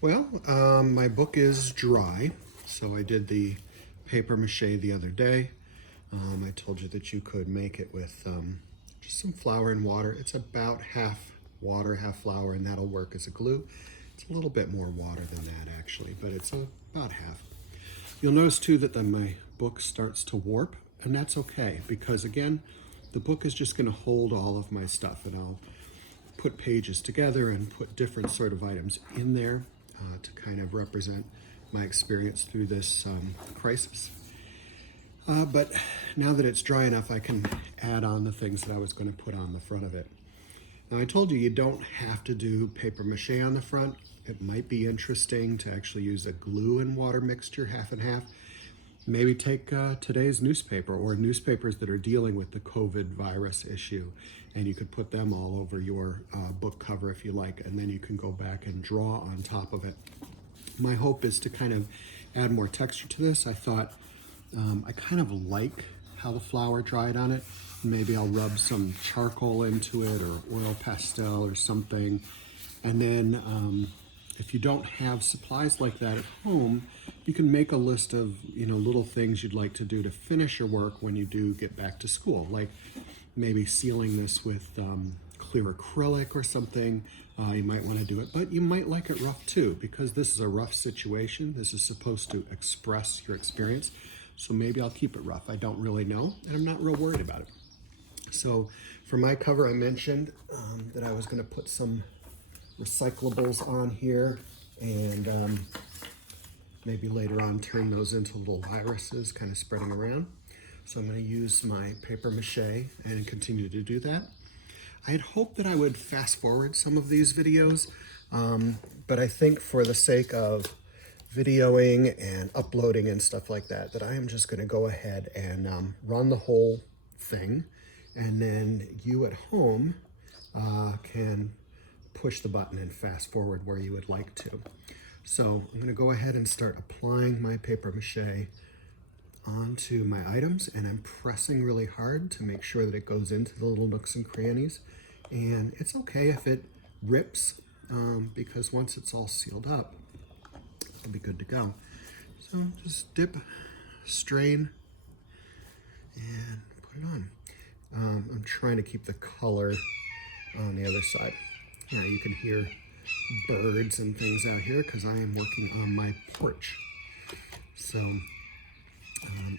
Well, my book is dry, so I did the paper mache the other day. I told you that you could make it with just some flour and water. It's about half water, half flour, and that'll work as a glue. It's a little bit more water than that actually, but it's about half. You'll notice too that then my book starts to warp, and that's okay because again, the book is just going to hold all of my stuff, and I'll put pages together and put different sort of items in there to kind of represent my experience through this crisis. But now that it's dry enough, I can add on the things that I was going to put on the front of it. Now, I told you don't have to do paper mache on the front. It might be interesting to actually use a glue and water mixture, half and half. Maybe take today's newspaper or newspapers that are dealing with the COVID virus issue, and you could put them all over your book cover if you like, and then you can go back and draw on top of it. My hope is to kind of add more texture to this. I thought I kind of like how the flour dried on it. Maybe I'll rub some charcoal into it or oil pastel or something. And then if you don't have supplies like that at home, you can make a list of little things you'd like to do to finish your work when you do get back to school, like maybe sealing this with clear acrylic or something. You might want to do it, but you might like it rough too, because this is a rough situation. This is supposed to express your experience, so maybe I'll keep it rough. I don't really know, and I'm not real worried about it. So for my cover, I mentioned that I was going to put some recyclables on here, and maybe later on turn those into little viruses kind of spreading around. So I'm going to use my paper mache and continue to do that. I had hoped that I would fast forward some of these videos, but I think for the sake of videoing and uploading and stuff like that, that I am just going to go ahead and run the whole thing, and then you at home can push the button and fast forward where you would like to. So I'm going to go ahead and start applying my paper mache onto my items, and I'm pressing really hard to make sure that it goes into the little nooks and crannies. And it's okay if it rips, because once it's all sealed up, it'll be good to go. So just dip, strain, and put it on. I'm trying to keep the color on the other side. Yeah, you can hear birds and things out here because I am working on my porch. So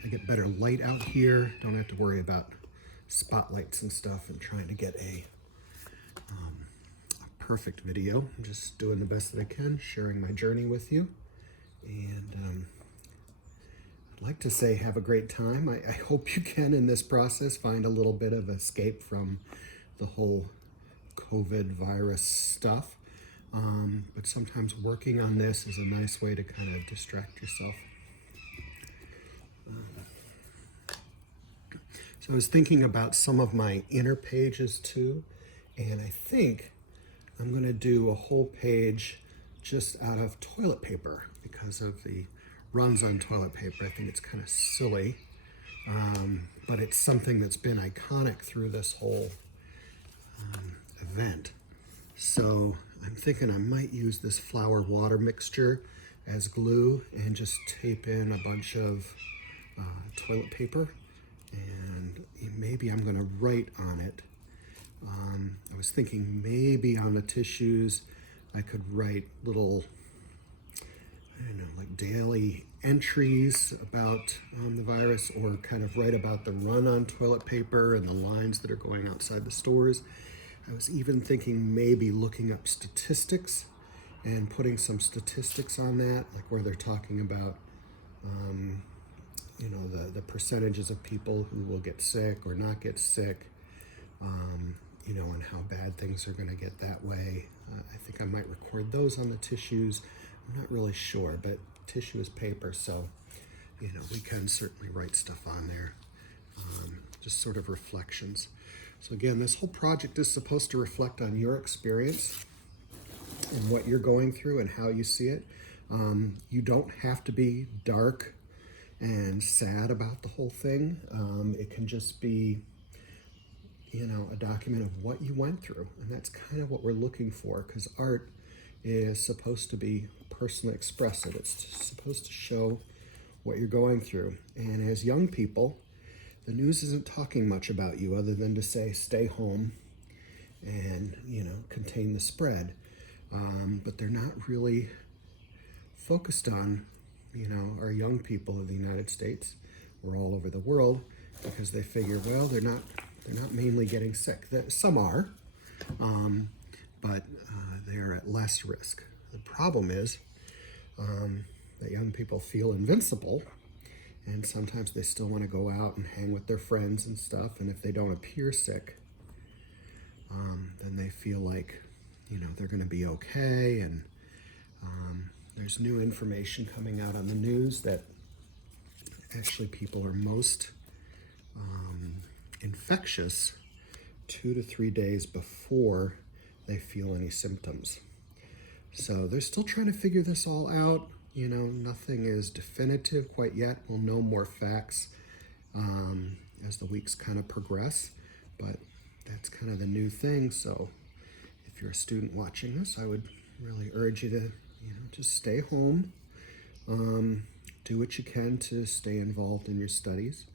I get better light out here. Don't have to worry about spotlights and stuff and trying to get a perfect video. I'm just doing the best that I can, sharing my journey with you. And I'd like to say have a great time. I hope you can, in this process, find a little bit of escape from the whole COVID virus stuff. But sometimes working on this is a nice way to kind of distract yourself. So I was thinking about some of my inner pages too, and I think I'm going to do a whole page just out of toilet paper because of the runs on toilet paper. I think it's kind of silly, but it's something that's been iconic through this whole event. So I'm thinking I might use this flour water mixture as glue and just tape in a bunch of toilet paper, and maybe I'm going to write on it. I was thinking maybe on the tissues I could write little, I don't know, like daily entries about the virus, or kind of write about the run on toilet paper and the lines that are going outside the stores. I was even thinking maybe looking up statistics and putting some statistics on that, like where they're talking about the percentages of people who will get sick or not get sick, and how bad things are going to get that way. I think I might record those on the tissues. I'm not really sure, but tissue is paper, so we can certainly write stuff on there, just sort of reflections. So again, this whole project is supposed to reflect on your experience and what you're going through and how you see it. You don't have to be dark and sad about the whole thing. It can just be, a document of what you went through. And that's kind of what we're looking for, because art is supposed to be personally expressive. It's supposed to show what you're going through. And as young people, the news isn't talking much about you other than to say, stay home and, contain the spread. But they're not really focused on, our young people of the United States or all over the world, because they figure, well, they're not mainly getting sick. Some are, but they're at less risk. The problem is that young people feel invincible, and sometimes they still want to go out and hang with their friends and stuff, and if they don't appear sick, then they feel like, they're going to be okay. And there's new information coming out on the news that actually people are most infectious 2 to 3 days before they feel any symptoms. So they're still trying to figure this all out. Nothing is definitive quite yet. We'll know more facts as the weeks kind of progress, but that's kind of the new thing. So if you're a student watching this, I would really urge you to, just stay home, do what you can to stay involved in your studies.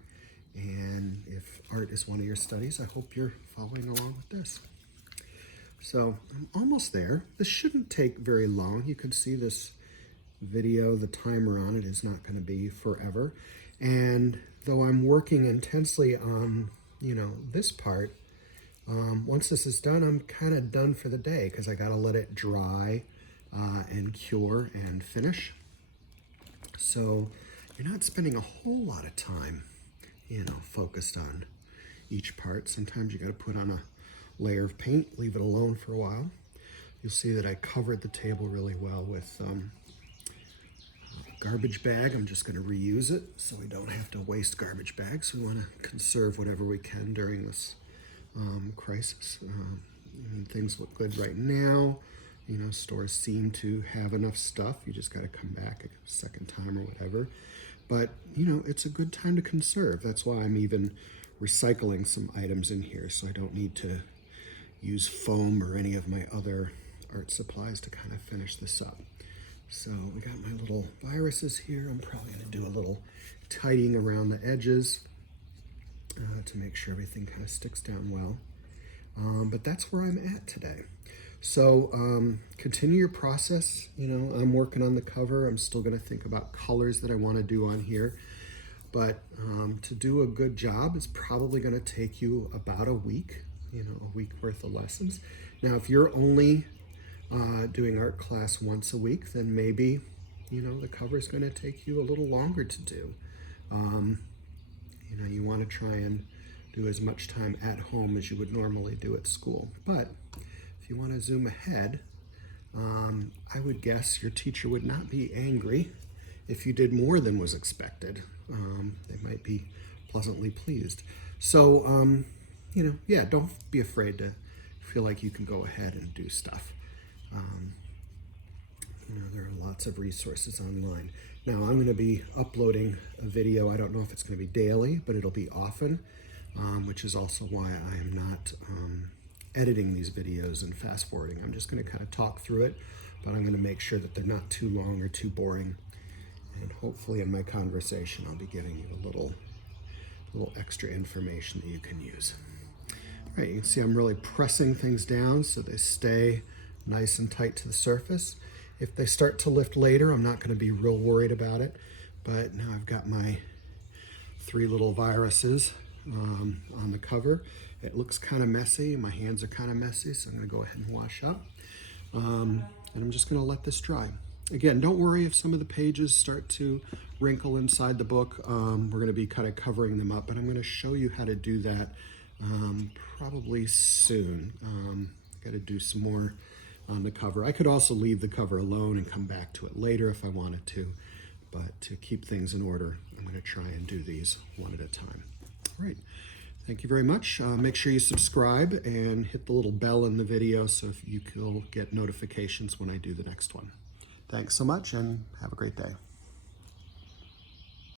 And if art is one of your studies, I hope you're following along with this. So I'm almost there. This shouldn't take very long. You can see this video, the timer on it is not going to be forever. And though I'm working intensely on, this part, once this is done, I'm kind of done for the day because I got to let it dry and cure and finish. So you're not spending a whole lot of time, focused on each part. Sometimes you got to put on a layer of paint, leave it alone for a while. You'll see that I covered the table really well with a garbage bag. I'm just going to reuse it so we don't have to waste garbage bags. We want to conserve whatever we can during this crisis. Things look good right now. Stores seem to have enough stuff. You just got to come back a second time or whatever. But, it's a good time to conserve. That's why I'm even recycling some items in here, so I don't need to use foam or any of my other art supplies to kind of finish this up. So we got my little viruses here. I'm probably going to do a little tidying around the edges to make sure everything kind of sticks down well. But that's where I'm at today. So continue your process. I'm working on the cover. I'm still going to think about colors that I want to do on here. But to do a good job, it's probably going to take you about a week, a week worth of lessons. Now, if you're only doing art class once a week, then maybe, the cover is going to take you a little longer to do. You want to try and do as much time at home as you would normally do at school. But if you want to zoom ahead, I would guess your teacher would not be angry if you did more than was expected. They might be pleasantly pleased. So, don't be afraid to feel like you can go ahead and do stuff. There are lots of resources online. Now, I'm going to be uploading a video. I don't know if it's going to be daily, but it'll be often, which is also why I am not editing these videos and fast forwarding. I'm just going to kind of talk through it, but I'm going to make sure that they're not too long or too boring. And hopefully in my conversation, I'll be giving you a little extra information that you can use. All right, you can see I'm really pressing things down so they stay nice and tight to the surface. If they start to lift later, I'm not going to be real worried about it. But now I've got my 3 little viruses on the cover. It looks kind of messy. My hands are kind of messy, so I'm going to go ahead and wash up. And I'm just going to let this dry. Again, don't worry if some of the pages start to wrinkle inside the book. We're going to be kind of covering them up, but I'm going to show you how to do that probably soon. Got to do some more on the cover. I could also leave the cover alone and come back to it later if I wanted to, but to keep things in order, I'm going to try and do these one at a time. All right. Thank you very much. Make sure you subscribe and hit the little bell in the video so you can get notifications when I do the next one. Thanks so much and have a great day.